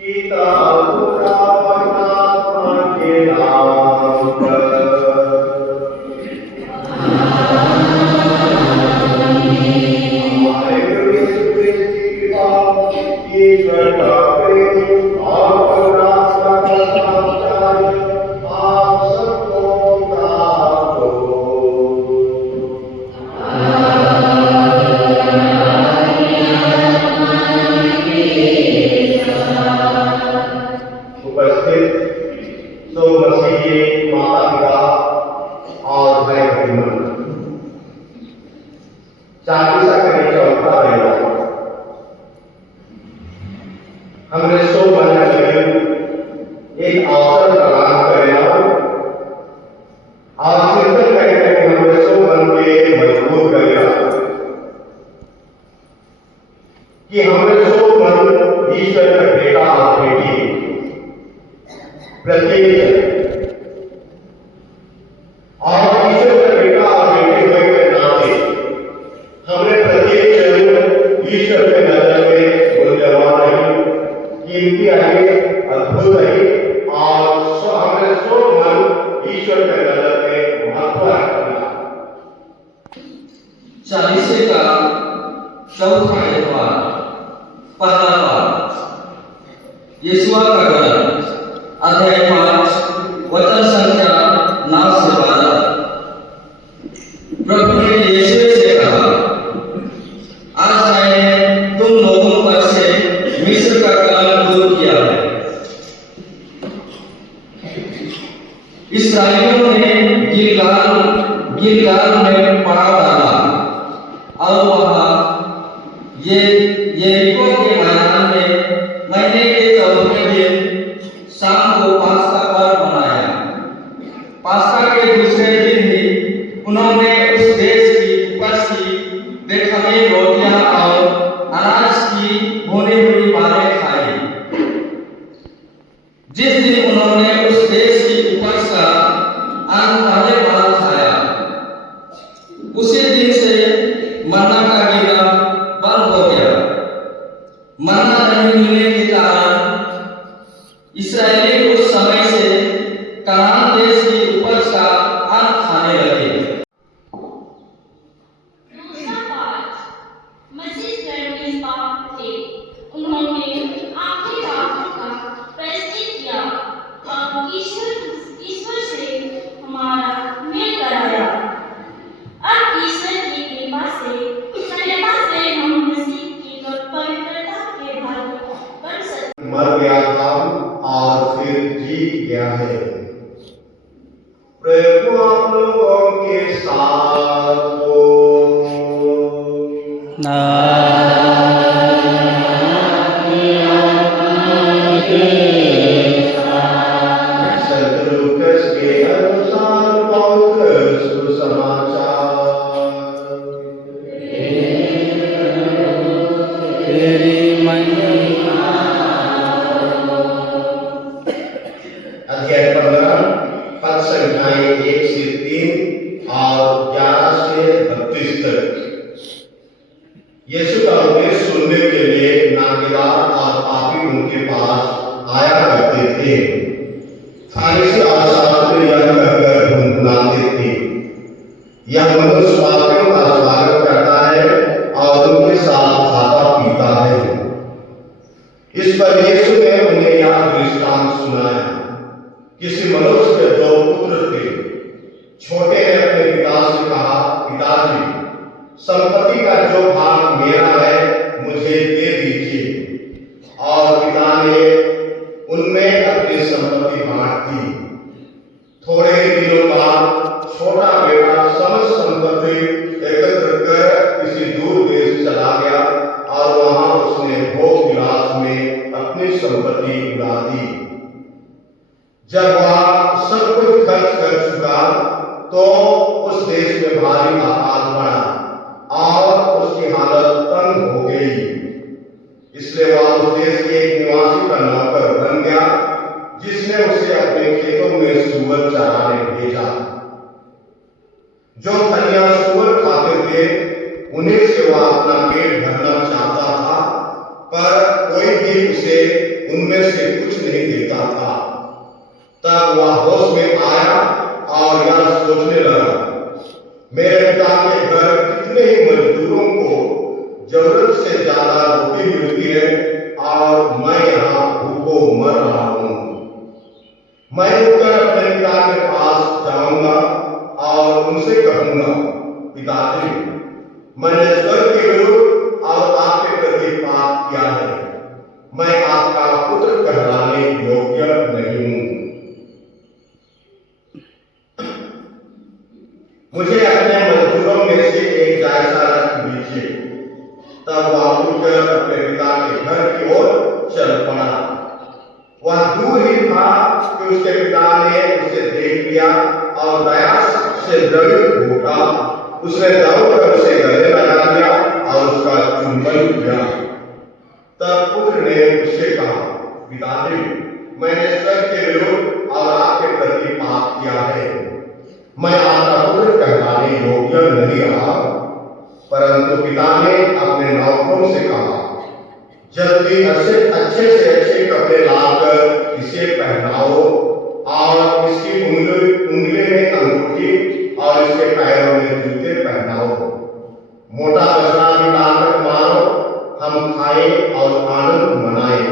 पिता पुरा परमात्मा के नाम पर हमारे प्रभु यीशु मसीह की कृपा, ईश्वर का प्रेम और करुणा सदा आप सबको प्राप्त हो। उपस्थित सो मसीही माता पिता और भाई बहनों, चालीसा करी चौथा रहेगा हमने सो बनने लगे एक अवसर प्रदान करेगा और चिंतन करने के हमने सो बन के मजबूर करेगा कि हमने सो बन ईश्वर का बेटा और बेटी प्रत्येक और ईश्वर का बेटा और बेटी होने के नाते हमने प्रत्येक जरूर ईश्वर के नजर में मूल्यवान है, कीमती है, अद्भुत है और हमने सो मन ईश्वर के नजर में महत्व रखना। चालीसे का चौथा एतवार, पहला पाठ यीशुआ का ग्रंथ, अध्याय 5, वचन संख्या 9 से 12। प्रभु ने यीशु से कहा, आज मैंने तुम लोगों पर से मिस्र का काम दूर किया है। इस्राएलियों ने गिलगाल में पड़ाव डाला और वहां यरीको के मैदान में महीने के चौथे दिन शाम को पास्का पर्व मनाया। पास्का के दूसरे दिन ही उन्होंने उस देश की उपज की बेखमीर रोटियां और अनाज की भुनी हुई मारें खाई। जिस दिन उन्होंने उस देश की उपज का अन्न पहले बार खाया, उसी दिन से मन्ना का गिरना बंद हो गया। मन्ना नहीं मिलने के कारण इस्राएली उस समय से कनान देश की उपज का अन्न खाने लगे। दूसरा पाठ, मसीह स्वयं इस बात थे, उन्होंने आखिरी बातों का प्रायश्चित किया और ईश्वर से हमारा मेल कराया। अब ईश्वर की कृपा से सहायता से हम मसीह की पवित्रता के भागी बन सकते। मर गया था और फिर जी गया है। प्रभु आप लोगों के साथ हो। संत लूकास के अनुसार पौलुस सुसमाचार। अध्याय 15 पद संख्याएं 1 से 3 और 11 से 32 तक। यीशु का उपदेश सुनने के लिए नागीदार और पापी उनके पास आया करते थे। फरीसी और शास्त्री यह कहकर ढूंढते थे, यह मनुष्य पापियों का स्वागत करता है और उनके साथ खाता पीता है। इस पर यीशु ने उन्हें यह दृष्टांत सुनाया। किसी मनुष्य के 2 पुत्र थे। छोटे ने अपने पिता से कहा, पिताजी, संपत्ति का जो भाग मेरा है मुझे दे दीजिए। और पिता ने उनमें अपनी संपत्ति बांट दी। थोड़े ही दिनों बाद छोटा बेटा समस्त संपत्ति एकत्र कर किसी दूर देश चला गया और वहां उसने भोग विलास में अपनी संपत्ति उड़ा दी। जब वह सब कुछ खर्च कर चुका तो उस देश में भारी अकाल पड़ा और उसकी हालत तंग हो गई। इसलिए वह उस देश के एक निवासी का नौकर बन गया, जिसने उसे अपने खेतों में सूअर चराने भेजा। जो फलियां सूअर खाते थे उन्हीं से वह अपना पेट भरना चाहता था पर कोई भी उसे उनमें से कुछ नहीं देता था। तब वह होश में आया और यह सोचने लगा, मेरे पिता के घर कितने ही मजदूरों को जरूरत से ज्यादा रोटी मिलती है और मैं यहाँ भूखों मर रहा हूँ। मैं उठकर अपने पिता के पास जाऊंगा और उनसे कहूंगा, पिताजी, मैंने स्वर्ग के विरुद्ध और आपके प्रति पाप किया है, मैं आपका पुत्र कहलाने योग्य नहीं हूं। मुझे अपने मजदूरों में से एक जायसा रख दीजिए। तब वह उठकर अपने पिता के घर की ओर चल पड़ा। वह दूर ही था कि उसके पिता ने उसे देख लिया और दया से द्रवित होकर उसने दौड़कर उसे गले लगा दिया और उसका चुंबन किया। तब पुत्र ने उससे कहा, पिताजी, मैंने स्वर्ग के विरुद्ध और आपके प्रति पाप किया है, मैं आपका पुत्र कहलाने योग्य नहीं रहा। परंतु पिता ने अपने नौकरों से कहा, जल्दी अच्छे से अच्छे कपड़े लाकर इसे पहनाओ और इसकी उंगली में अंगूठी और इसके पैरों में जूते पहनाओ। मोटा बछड़ा भी लाकर मारो, हम खाए और आनंद मनाए,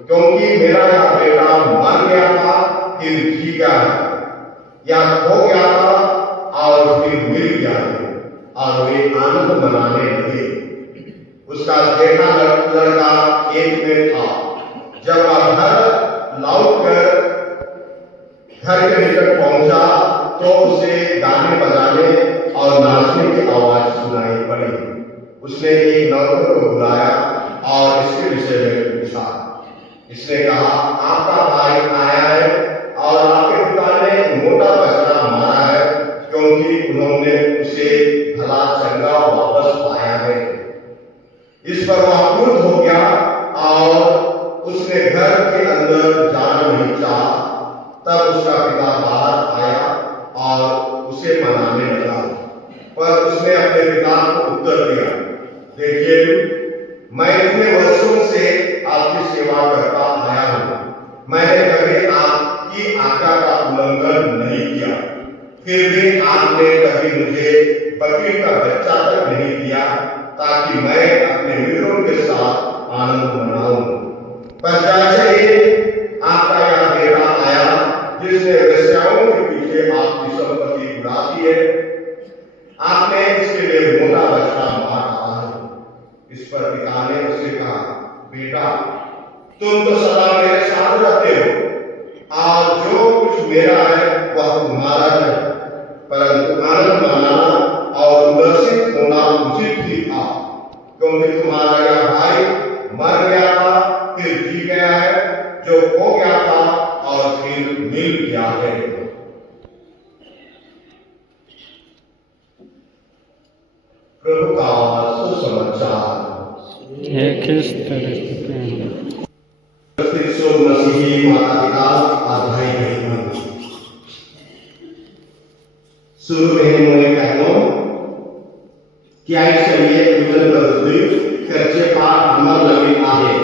क्योंकि मेरा यह बेटा मर गया था फिर जी गया है, या खो गया था और फिर मिल गया है। और वे आनंद मनाने लगे। उसका जेठा लड़का एक में था। जब वह घर लौटकर घर के निकट पहुंचा तो उसे गाने बजाने और नाचने की आवाज सुनाई पड़ी। उसने एक नौकर को बुलाया और इसके विषय में पूछा। इसने कहा, आपका भाई आया है और आपके पिता ने मोटा बछड़ा मारा है, क्योंकि उन्होंने उसे भला चंगा वापस पाया है। इस पर वह क्रुद्ध हो गया और उसने घर के अंदर जाना नहीं चाहा। तब उसका पिता बाहर आया और उसे मनाने लगा, पर उसने अपने पिता को उत्तर दिया, देखिए, मैं इतने वर्षों से आपकी सेवा करता आया हूँ, मैंने कभी आपकी आज्ञा का उल्लंघन नहीं किया, फिर भी आपने कभी मुझे बकरी का बच्चा तक नहीं दिया ताकि मैं अपने मित्रों के साथ आनंद मनाऊं। पर जैसे आपका यह बेटा आया जिसने वेश्याओं के पीछे आपकी संपत्ति उड़ा दी है, आपने इसके लिए मोटा बछड़ा मार डाला है। इस पर पिता ने उससे कहा, बेटा, तुम तो सदा मेरे साथ रहते हो और जो कुछ मेरा है वह तुम्हारा है, परंतु आनंद मनाना और उल्लसित होना उचित ही था, क्योंकि तुम्हारा यह भाई मर गया था फिर जी गया है, जो खो गया था और फिर मिल गया है। प्रभु का सुसमाचार। मसीही माता पिता और भाई बहन, शुरू में उन्होंने कहना क्या चलिए विवरण करचे पाठ हमर लगे आहे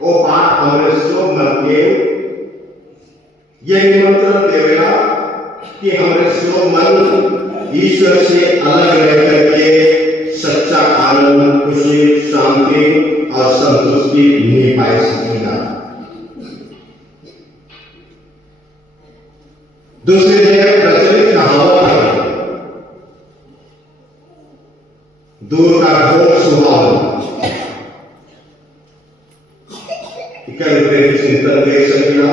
वो पाठ हमरे सब मन के ये निमंत्रण देवेला कि हमरे सब मन ईश्वर से अलग रह करके सच्चा आनंद, खुशी, शांति और संतुष्टि नहीं पाए सकेगा। दूसरी जगह प्रचलित कहावत है, दूर का घोर सुहावना। चिंतन देख सकेगा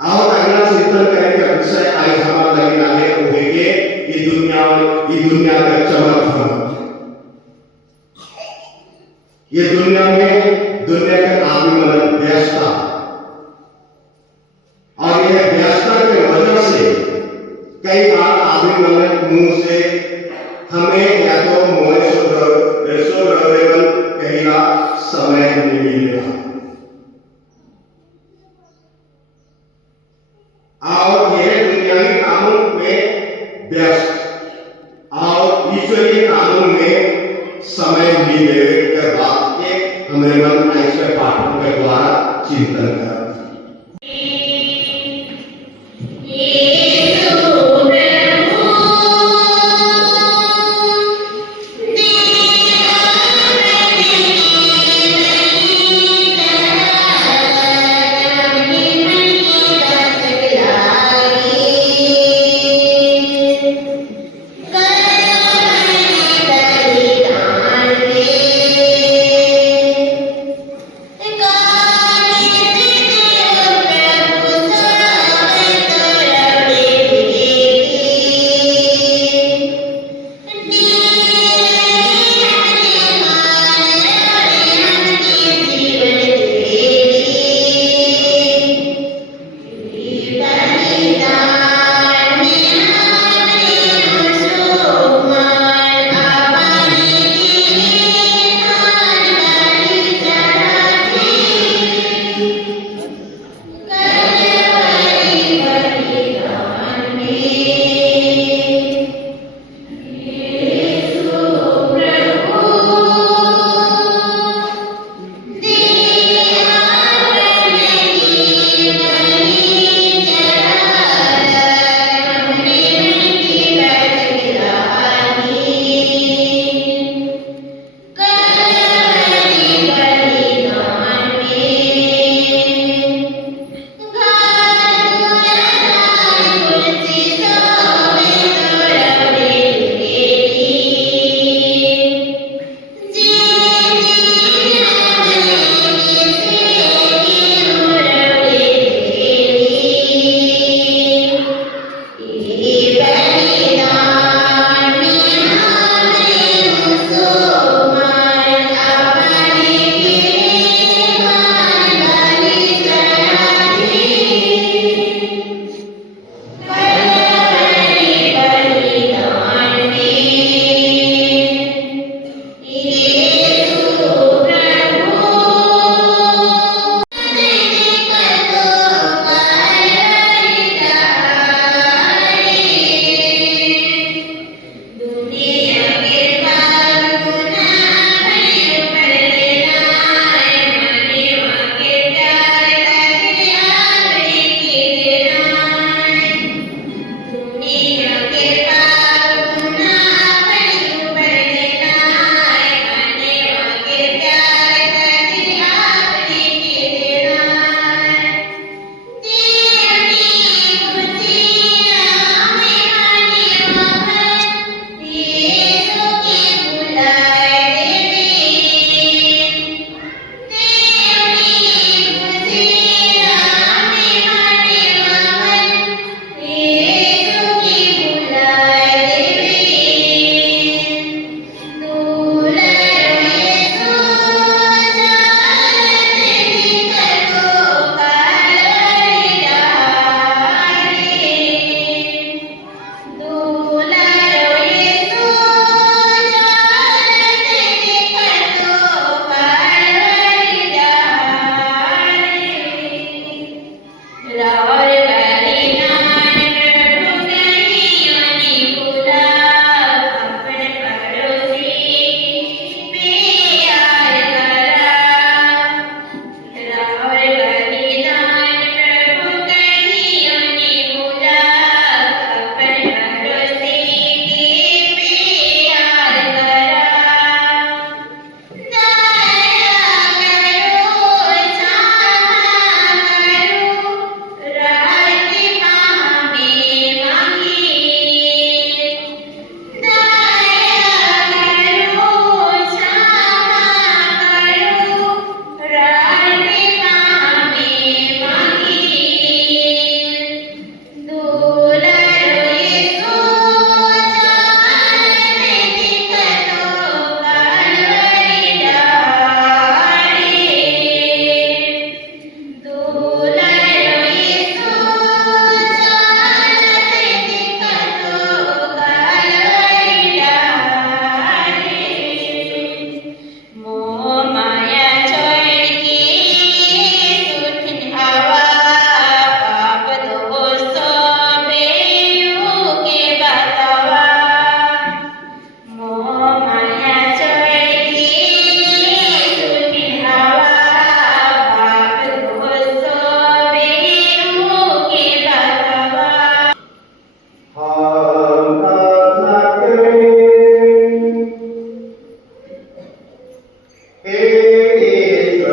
और अगला चिंतन करने का विषय आज हमारा लगे रहे वो है कि ये दुनिया का चमक, ये दुनिया का आदमी मन व्यस्तता, और यह व्यस्तता की वजह से कई बार आदमी मन मुंह से हमें या तो कहना समय नहीं मिल रहा और यह दुनियावी कामों में व्यस्त और ईश्वरीय कामों में समय नहीं देकर बात निम्न ऐसे पाठों के द्वारा चिंतन करें। Thank you.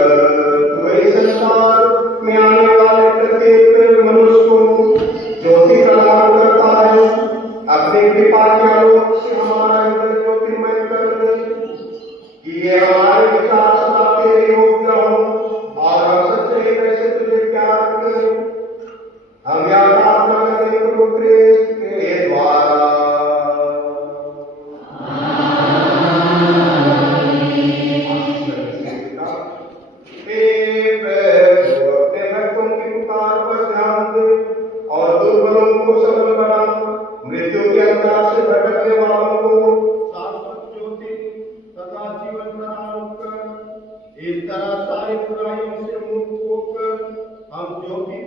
तुम्हें संसार में आने वाले प्रत्येक मनुष्य को ज्योति प्रदान करता है। अपनी कृपा के आलोक से हमारा हृदय ज्योतिर्मय कर दे कि ये हमारे विचार सदा तेरे योग्य हो और हम सच्चे हृदय से तुझे प्यार करें। हम यह प्रार्थना करें प्रभु क्रिस्त के द्वारा। हे प्रभु, अपने भक्तों की पुकार पर ध्यान दे और दुर्बलों को सबल बना। मृत्यु के अंधकार से भटकने वालों को शाश्वत ज्योति तथा जीवन प्रदान कर। इस तरह सारी बुराइयों से मुक्त होकर हम ज्योति